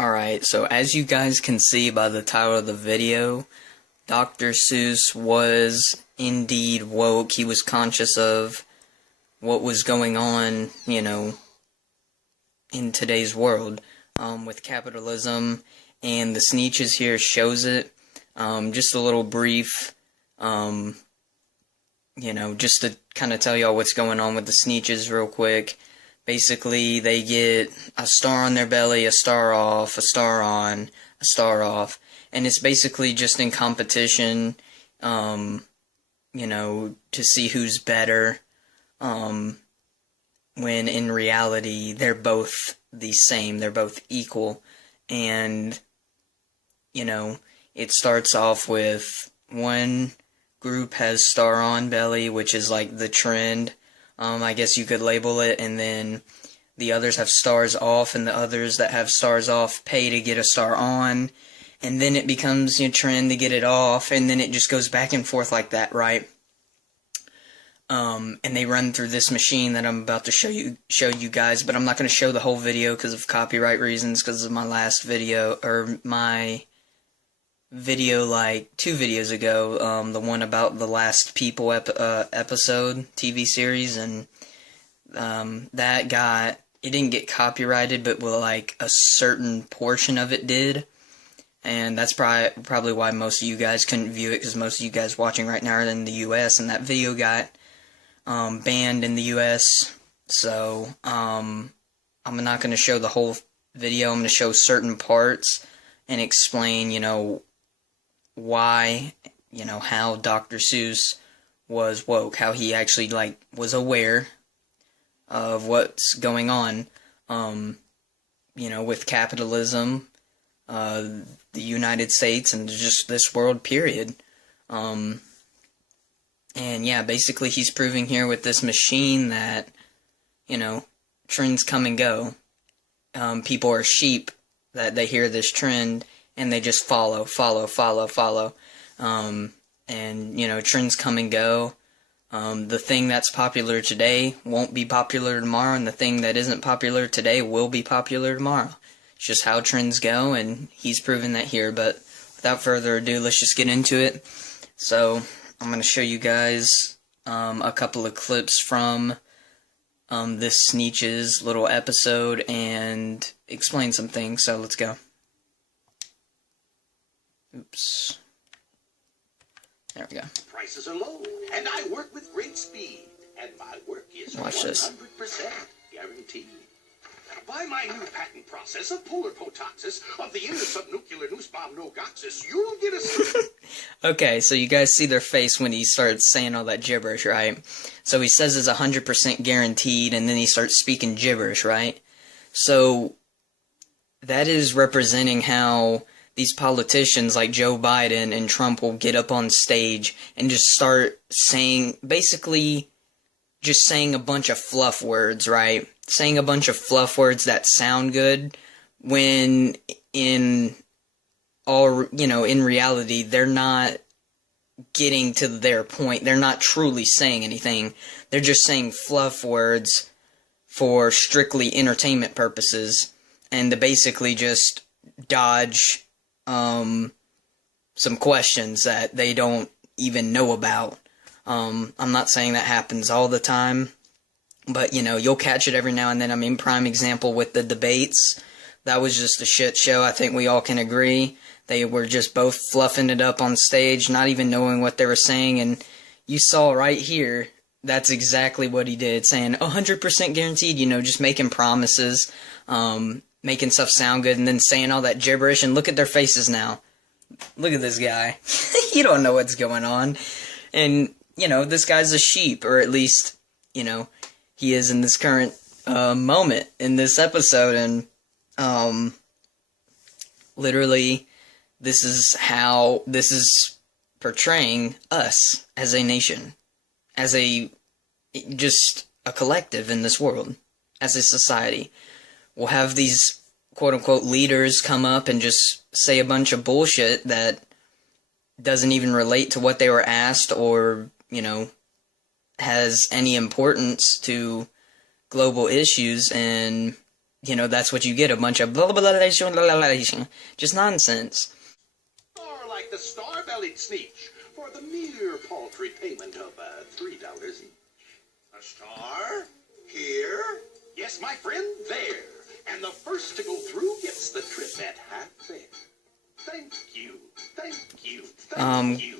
Alright, so as you guys can see by the title of the video, Dr. Seuss was indeed woke. He was conscious of what was going on, in today's world, with capitalism, and the Sneetches here shows it. Just a little brief, just to kind of tell y'all what's going on with the Sneetches real quick. Basically, they get a star on their belly, a star off, a star on, a star off, and it's basically just in competition, to see who's better, when in reality, they're both the same, they're both equal, and, it starts off with one group has star on belly, which is like the trend, I guess you could label it, and then the others have stars off, and the others that have stars off pay to get a star on, and then it becomes a trend to get it off, and then it just goes back and forth like that, right? And they run through this machine that I'm about to show you guys, but I'm not going to show the whole video because of copyright reasons, because of my last video, or my video like 2 videos ago, the one about the Last People episode TV series, and it didn't get copyrighted, but like a certain portion of it did, and that's probably why most of you guys couldn't view it, because most of you guys watching right now are in the US, and that video got banned in the US. So I'm not going to show the whole video. I'm going to show certain parts and explain why, how Dr. Seuss was woke, how he actually, was aware of what's going on, with capitalism, the United States, and just this world, period. And yeah, basically he's proving here with this machine that, trends come and go. People are sheep, that they hear this trend, and they just follow. And, trends come and go. The thing that's popular today won't be popular tomorrow, and the thing that isn't popular today will be popular tomorrow. It's just how trends go, and he's proven that here. But without further ado, let's just get into it. So, I'm going to show you guys a couple of clips from this Sneetches little episode and explain some things. So, let's go. Oops. There we go. Prices are low, and I work with great speed, and my work is Watch 100% guaranteed. By my new patent process of polar potoxis of the intersubnuclear nuclear nogoxis, you'll get a... Okay, so you guys see their face when he starts saying all that gibberish, right? So he says it's 100% guaranteed, and then he starts speaking gibberish, right? So that is representing how these politicians like Joe Biden and Trump will get up on stage and just start saying, basically, just saying a bunch of fluff words, right? Saying a bunch of fluff words that sound good, when in reality, they're not getting to their point. They're not truly saying anything. They're just saying fluff words for strictly entertainment purposes, and to basically just dodge some questions that they don't even know about. I'm not saying that happens all the time, but, you'll catch it every now and then. I mean, prime example with the debates. That was just a shit show. I think we all can agree. They were just both fluffing it up on stage, not even knowing what they were saying, and you saw right here, that's exactly what he did, saying 100% guaranteed, just making promises, making stuff sound good, and then saying all that gibberish, and look at their faces now. Look at this guy. You don't know what's going on. And, this guy's a sheep, or at least, he is in this current moment in this episode, and literally, this is portraying us as a nation, as just a collective in this world, as a society. We'll have these quote-unquote leaders come up and just say a bunch of bullshit that doesn't even relate to what they were asked, or, has any importance to global issues, and you know, that's what you get, a bunch of blah blah blah, just nonsense. Or like the star-bellied sneetch for the mere paltry payment of $3 each. A star? Here? Yes, my friend, there. And the first to go through gets the trip at half fare. Thank you, thank you, thank you.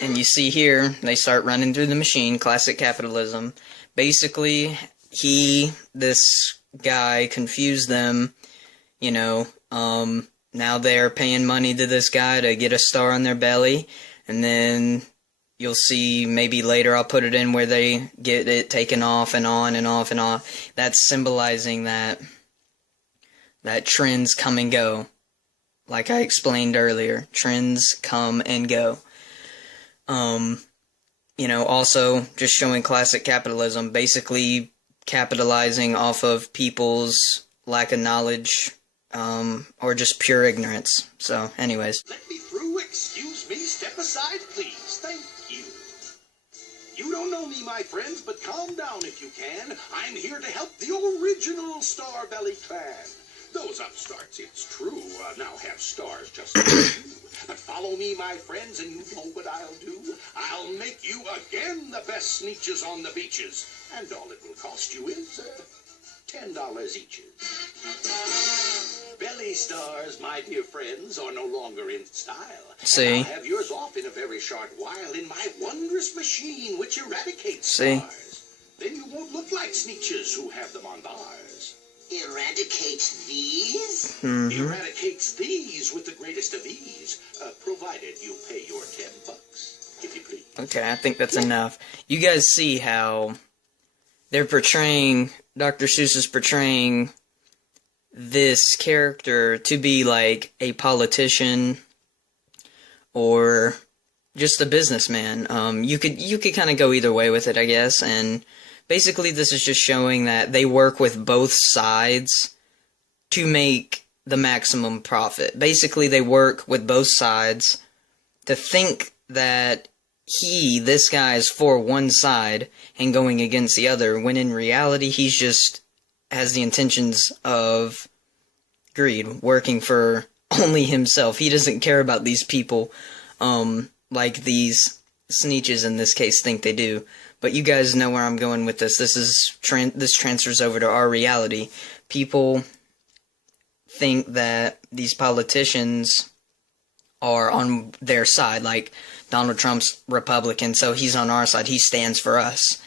And you see here, they start running through the machine, classic capitalism. Basically, this guy confused them, you know, now they're paying money to this guy to get a star on their belly, and then you'll see maybe later I'll put it in where they get it taken off and on and off and off. That's symbolizing that trends come and go. Like I explained earlier, trends come and go. You know, also just showing classic capitalism, basically capitalizing off of people's lack of knowledge, or just pure ignorance. So, anyways. Let me through, excuse me, step aside, please, thank you. You don't know me, my friends, but calm down if you can. I'm here to help the original Star-Belly clan. Those upstarts, it's true, now have stars just like you. But follow me, my friends, and you know what I'll do. I'll make you again the best sneetches on the beaches. And all it will cost you is $10 each. Belly stars, my dear friends, are no longer in style. See? And I'll have yours off in a very short while in my wondrous machine, which eradicates See? stars. Then you won't look like sneetches who have them on bars. Eradicates these? Eradicates these with the greatest of ease, provided you pay your $10, if you please. Okay, I think that's enough. You guys see how they're portraying, Dr. Suess is portraying this character to be like a politician or just a businessman. You could kind of go either way with it, I guess, and basically this is just showing that they work with both sides to make the maximum profit. Basically, they work with both sides to think that this guy is for one side and going against the other, when in reality he's just has the intentions of greed, working for only himself. He doesn't care about these people, like these sneetches in this case think they do. But you guys know where I'm going with this. This transfers over to our reality. People think that these politicians are on their side, like Donald Trump's Republican, so he's on our side. He stands for us.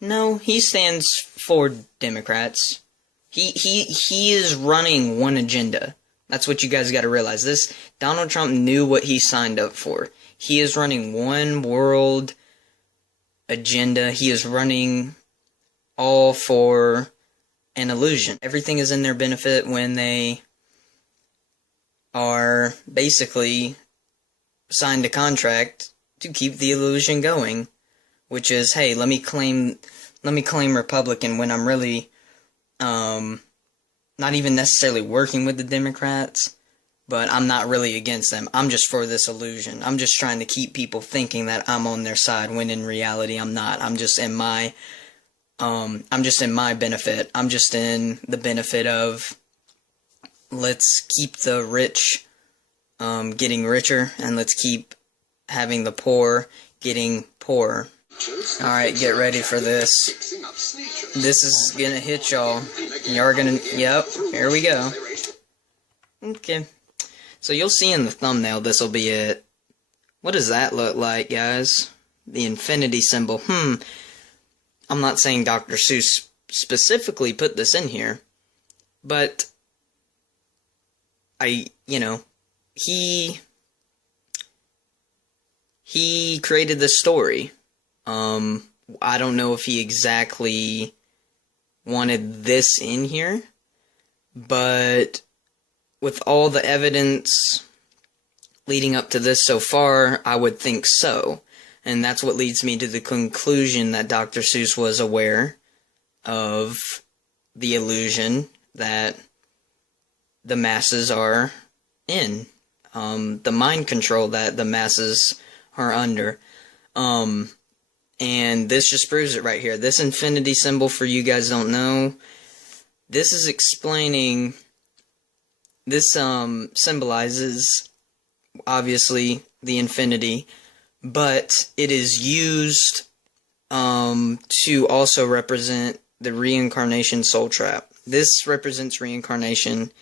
No, he stands for Democrats. He is running one agenda. That's what you guys got to realize. Donald Trump knew what he signed up for. He is running one world agenda. He is running all for an illusion. Everything is in their benefit when they are basically signed a contract to keep the illusion going, which is, hey, let me claim Republican when I'm really not even necessarily working with the Democrats, but I'm not really against them. I'm just for this illusion. I'm just trying to keep people thinking that I'm on their side when in reality I'm not. I'm just in my benefit. I'm just in the benefit of, let's keep the rich getting richer, and let's keep having the poor getting poorer. Alright, get ready for this. This is gonna hit y'all. Y'all gonna, yep, here we go. Okay. So you'll see in the thumbnail, this'll be it. What does that look like, guys? The infinity symbol. I'm not saying Dr. Suess specifically put this in here, but he created this story. I don't know if he exactly wanted this in here, but with all the evidence leading up to this so far, I would think so. And that's what leads me to the conclusion that Dr. Suess was aware of the illusion that the masses are in. The mind control that the masses are under. And this just proves it right here. This infinity symbol, for you guys don't know, this is explaining, this symbolizes, obviously, the infinity, but it is used to also represent the reincarnation soul trap. This represents reincarnation,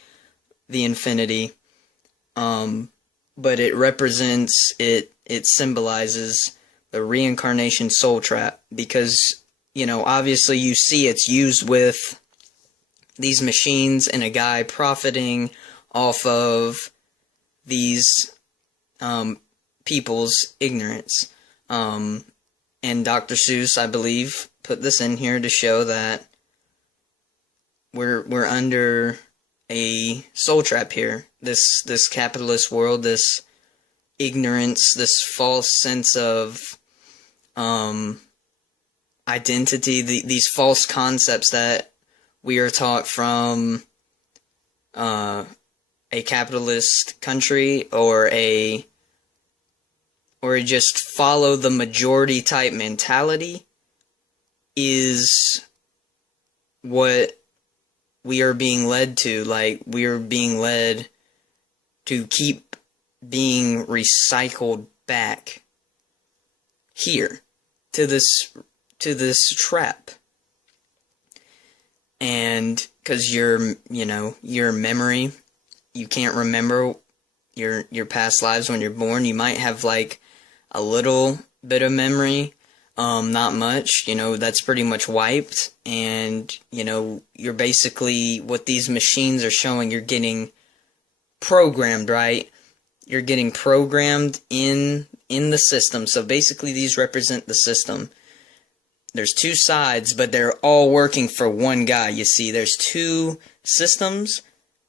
the infinity, but it represents, it symbolizes the reincarnation soul trap, because, you know, obviously you see it's used with these machines and a guy profiting off of these people's ignorance. And Dr. Suess, I believe, put this in here to show that we're under a soul trap here. This capitalist world, this ignorance, this false sense of identity, these false concepts that we are taught from a capitalist country, or just follow the majority type mentality, is what we are being led to. Like, we are being led to keep being recycled back here to this trap. And because your memory, you can't remember your past lives when you're born. You might have like a little bit of memory, not much, that's pretty much wiped. And, you're basically, what these machines are showing, you're getting programmed, right? You're getting programmed in the system. So basically these represent the system. There's two sides, but they're all working for one guy. You see, there's two systems,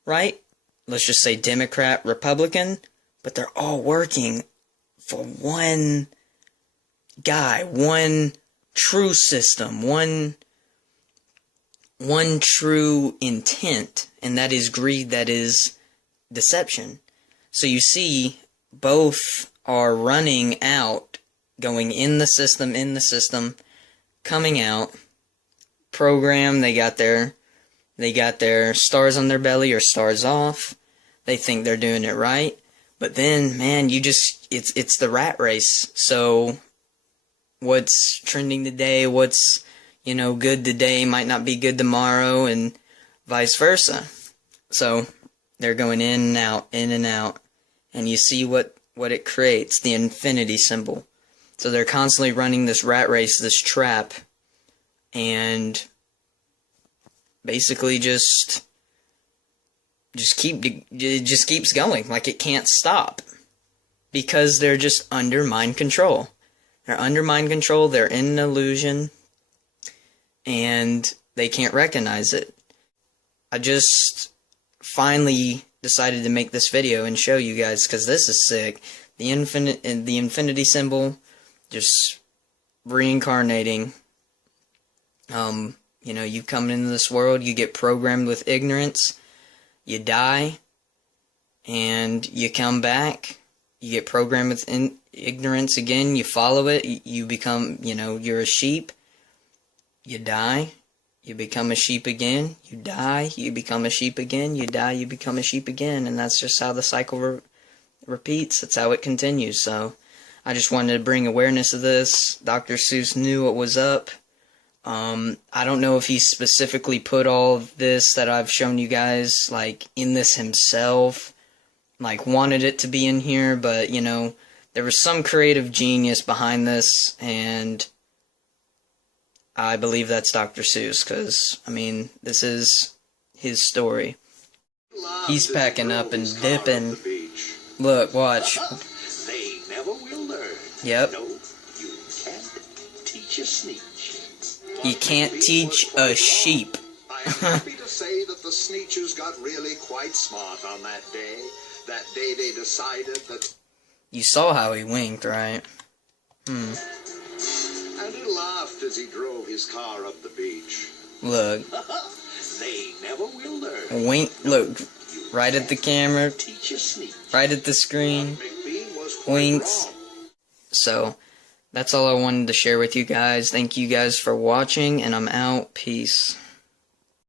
right? Let's just say Democrat, Republican, but they're all working for one guy, one true system, one true intent, and that is greed, that is deception. So you see, both are running out, going in the system, coming out, program, they got their stars on their belly or stars off. They think they're doing it right. But then, man, it's the rat race. So what's trending today, what's, good today might not be good tomorrow, and vice versa. So they're going in and out, in and out. And you see what it creates, the infinity symbol. So they're constantly running this rat race, this trap, and basically it just keeps going, like it can't stop, because they're just under mind control. They're under mind control, they're in an illusion, and they can't recognize it. I just finally decided to make this video and show you guys, because this is sick. The infinity symbol, just reincarnating. You come into this world, you get programmed with ignorance, you die, and you come back, you get programmed with ignorance again, you follow it, you become, you're a sheep, you die, you become a sheep again, you die, you become a sheep again, you die, you become a sheep again, and that's just how the cycle repeats. That's how it continues. So I just wanted to bring awareness of this. Dr. Suess knew what was up. I don't know if he specifically put all of this that I've shown you guys, like, in this himself, like, wanted it to be in here, but, there was some creative genius behind this, and I believe that's Dr. Suess, because, this is his story. He's packing up and dipping. Look, watch. They never will learn. Yep. No, you can't teach a sneak. You can't teach a sheep. I'm happy to say that the Sneetches got really quite smart on that day. That day they decided that... You saw how he winked, right? And he laughed as he drove his car up the beach. Look. They never will learn. Wink, look. Right at the camera. Teach a sneak. Right at the screen. McBean was quite Winks. wrong. So, that's all I wanted to share with you guys. Thank you guys for watching, and I'm out. Peace.